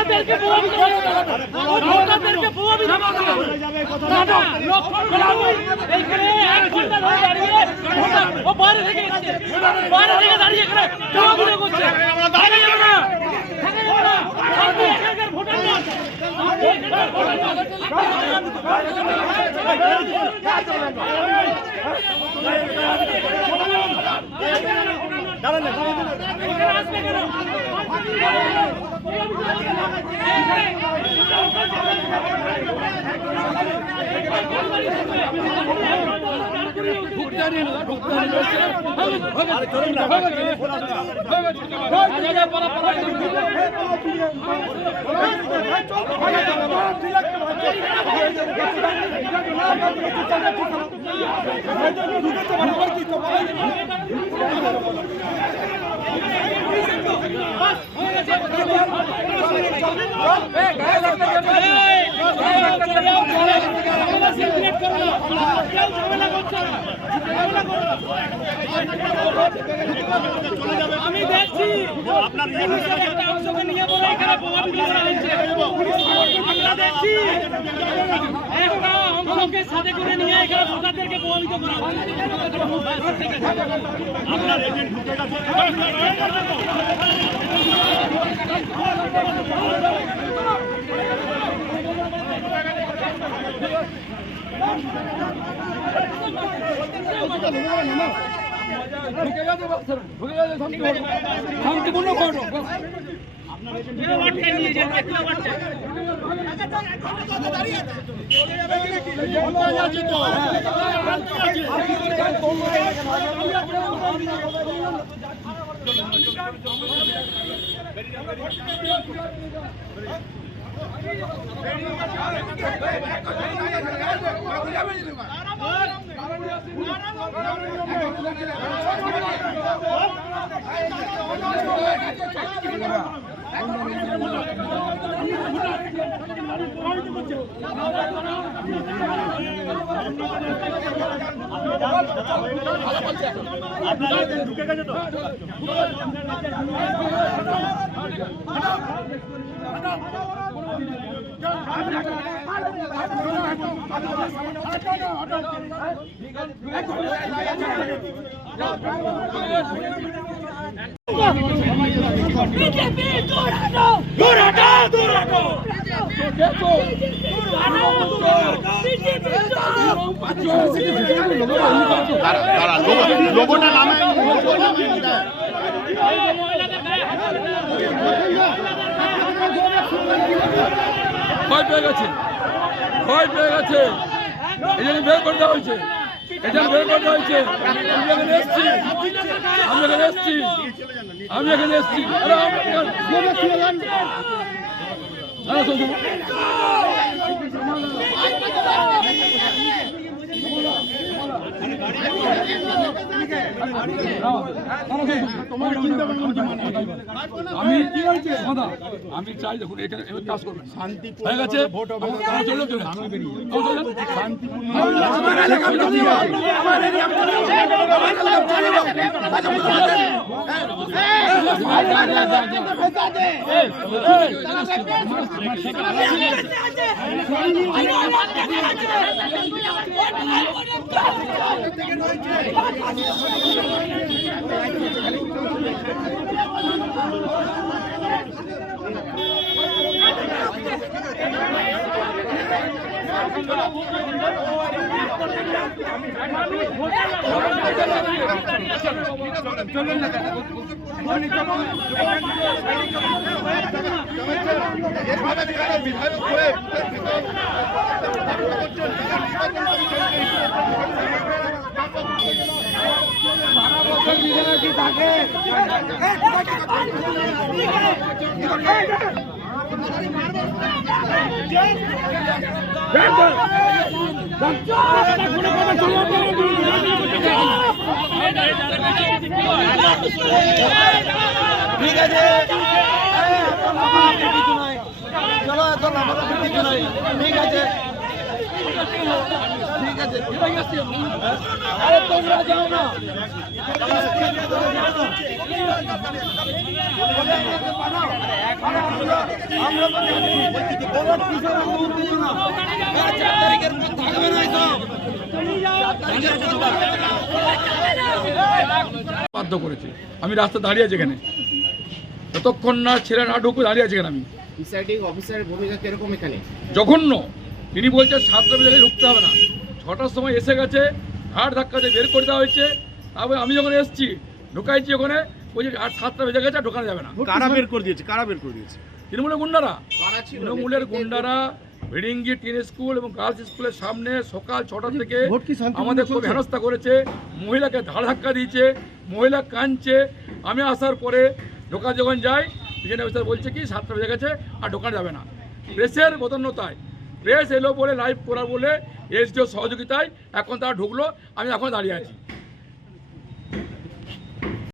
ভোটারদেরকে ভোটারদেরকে প্রভাবিত। এইখানে এক ঘণ্টা ধরে দাঁড়িয়ে ও বাইরে থেকে বাইরে থেকে দাঁড়িয়ে এখানে প্রভাবিত করছে ভোটার নন নন এখানে আসবে কেন আমি দেখছি। আপনার অংশকে নিয়ে বলে এখানে করা আমরা দেখছি। একটা অংশকে সাথে করে নিয়ে এখানে ভোটারদেরকে প্রভাবিত করা আপনার এজেন্ট ঢুকে গেছে। কেউ আটকায় নিয়ে যেতে কেউ আটকায় বিজেপি দূর ভয় পেয়ে গেছে। ভয় পেয়ে গেছে। এই বের করে হয়েছে। এই জন্য হয়েছে। আমি এখানে এসছি। আমি এখানে এসছি। আমি এখানে এসছি। আরে শোন, শোন। দাদা, আমি চাই দেখুন এখানে কাজ করবেন। শান্তি হয়ে গেছে? ভোট হবে চলে চলে আমি বেরিয়ে বিধায়ক হয়ে ঠিক আছে। চলো এত নয় ঠিক আছে ঠিক আছে আরে তোমরা যাও না বাধ্য করেছে। আমি রাস্তা দাঁড়িয়ে আছি এখানে। যতক্ষণ না ছেলে না ঢুকবে দাঁড়িয়ে আছি এখানে আমি। অফিসারের ভূমিকা কীরকম এখানে? জঘন্য। তিনি বলছেন সাতটা বেজে ঢুকতে হবে না। ছটার সময় এসে গেছে ঘাট ধাক্কাতে বের করে দেওয়া হয়েছে। তারপরে আমি যখন এসেছি ঢুকাইছি ওখানে বলছি আর সাতটা বেজে গেছে আর ঢোকানো যাবে না। কারা বের করে দিয়েছে? কারা বের করে দিয়েছে? তৃণমূলের গুন্ডারা। তৃণমূলের গুন্ডারা ভিড়িঙ্গি টিন স্কুল এবং গার্লস স্কুলের সামনে সকাল ছটা থেকে আমাদের খুব? হেনস্থা করেছে। মহিলাকে ধার ধাক্কা দিয়েছে মহিলা কাঁদছে। আমি আসার পরে ঢোকা যখন যাই পিছনে বলছে কি সাতটা বেজে গেছে আর ঢোকানো যাবে না। প্রেসের বদন্যতায় প্রেস এলো বলে লাইভ করা বলে এসডিও সহযোগিতায় এখন তারা ঢুকলো, আমি এখন দাঁড়িয়ে আছি।